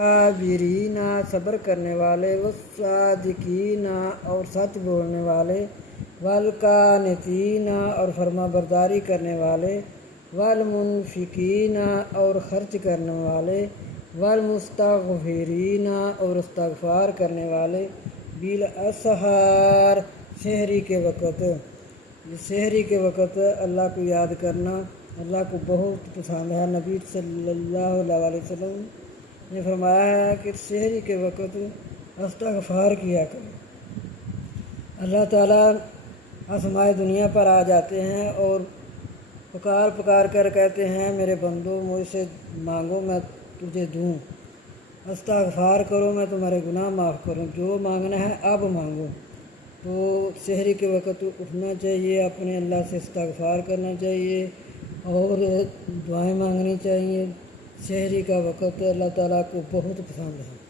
صابرین صبر کرنے والے، والصادقین اور سچ بولنے والے، والقانتین اور فرما برداری کرنے والے، والمنفقین اور خرچ کرنے والے، والمستغفرین اور استغفار کرنے والے، بالاسحار سحری کے وقت۔ سحری کے وقت اللہ کو یاد کرنا اللہ کو بہت پسند ہے۔ نبی صلی اللہ علیہ وسلم نے فرمایا ہے کہ سحری کے وقت استغفار کیا کریں۔ اللہ تعالیٰ آسمائے دنیا پر آ جاتے ہیں اور پکار پکار کر کہتے ہیں میرے بندو مجھ سے مانگو میں تجھے دوں، استغفار کرو میں تمہارے گناہ معاف کروں، جو مانگنا ہے اب مانگو۔ تو سحری کے وقت اٹھنا چاہیے، اپنے اللہ سے استغفار کرنا چاہیے اور دعائیں مانگنی چاہیے۔ سحری کا وقت اللہ تعالیٰ کو بہت پسند ہے۔